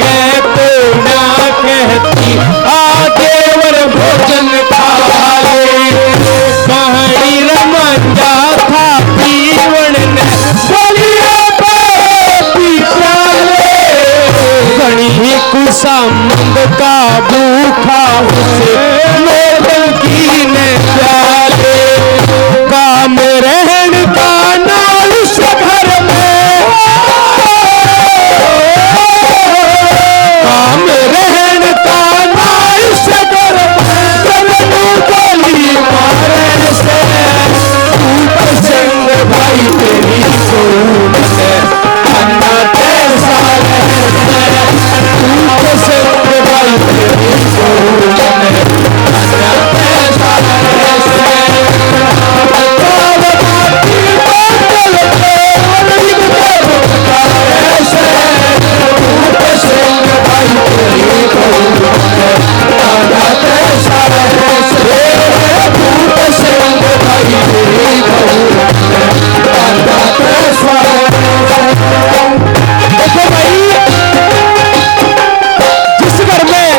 कह तो ना कहती आदेवर भोजन खा ले। कहानी रमंजा था पीवण ने बोलिया पीछा ले। घड़ी कुसंद का भूखा उसे लोगों की ने प्याले। काम रहन का नाल से घर में, काम रहन का नाल से घर में गोली मारन से। तू संग भाई तेरी सोन है अन्ना तेसा है। तू संग भाई तेरी सोन है अन्ना तेसा है। देखो भाई, जिस घर में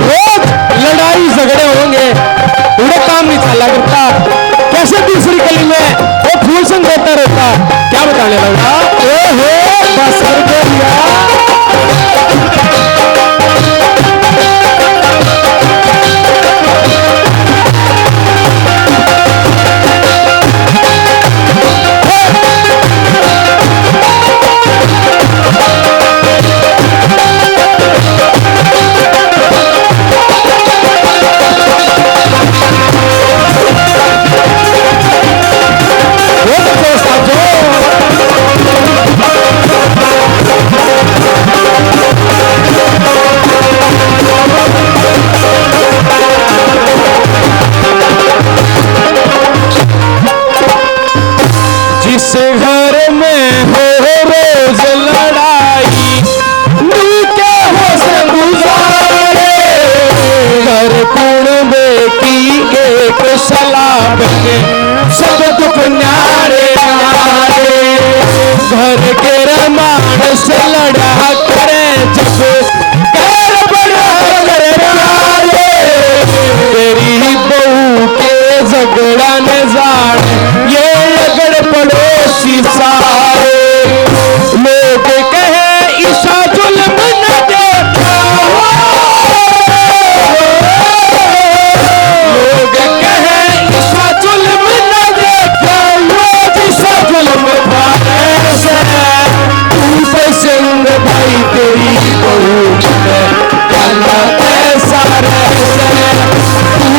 रोज लड़ाई झगड़े होंगे उन्हें काम नहीं चला करता। कैसे दूसरी गली में वो फूल संग होता रहता, क्या बताने लगा। बस कर दिया। जिस घर में हो रोज लड़ाई नीके हो से गुजारे। घर कुणबे की एक सलाह के सब दुख न्यारे न्यारे। घर के रमान से लड़ा करे जब घर बड़ा करे प्यारे। तेरी बहू के झगड़ा न जाने ये लगड़ पड़ोसी सारे। लोग कहे ईसा जुल्म न देखा, लोग कहे ईसा जुल्म न देखा। रोज ईसा जुल्म खाने से। तू संग भाई तेरी बहू है अन्ना तेसा से। तू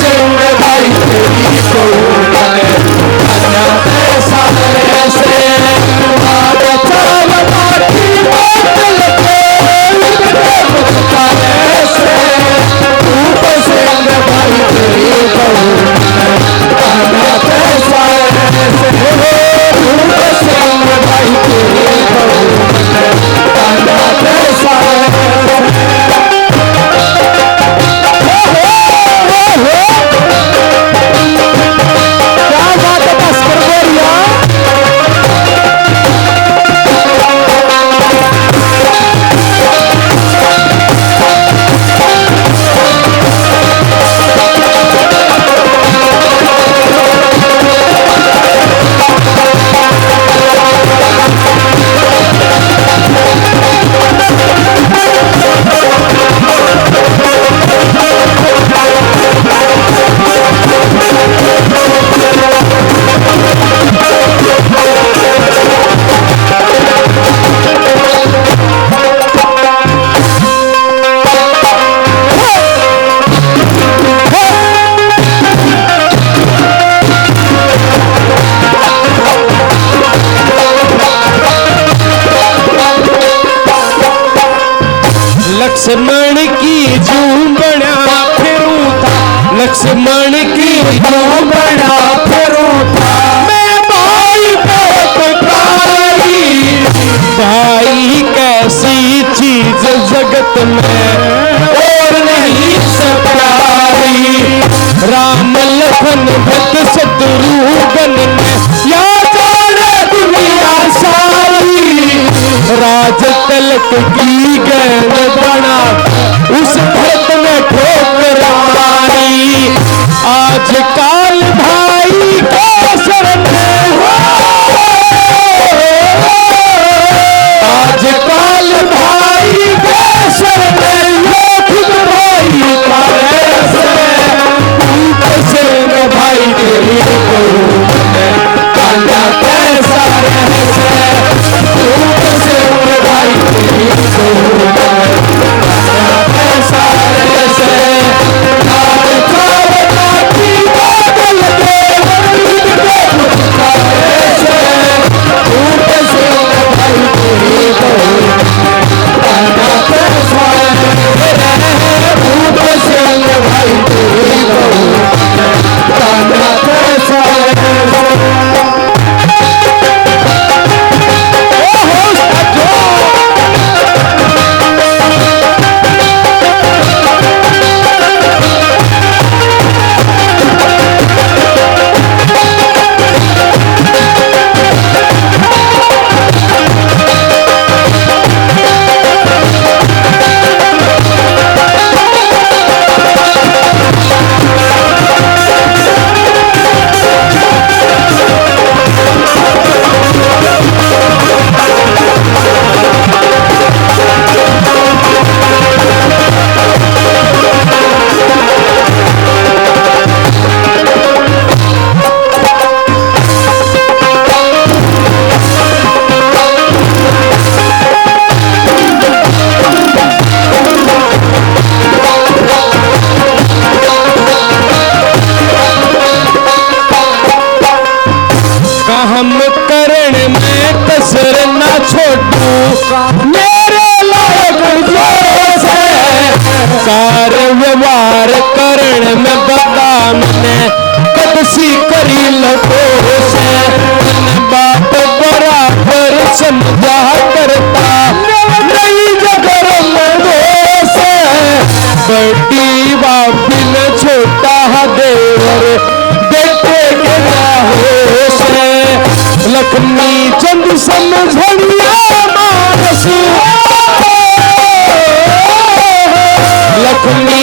संग भाई तेरी बहू है अन्ना तेसा से। लक्ष्मण की झूंबड़ा फिरूं था, लक्ष्मण की झूंबड़ा फिरूं था। मैं भाई पकाई, भाई कैसी चीज जगत में और नहीं सताई। राम लखन भक्त शत्रुघ्न ने या जाने दुनिया सारी। राज आज तलक की गेंद बना उस भरत में ठोकर मारी। आजकल भाई के शरण आजकल भाई के शरण खुद भाई से भाई तेरी कांदा कैसा भाई तेरी कैसा व्यवहार करण में बदाम ने कदसी करी लको से बात बराबर समझा करता नहीं जगर में दोष बड़ी बापी न छोटा देवर बेटे के होश लक्ष्मी चंद समझनिया मानस लक्ष्मी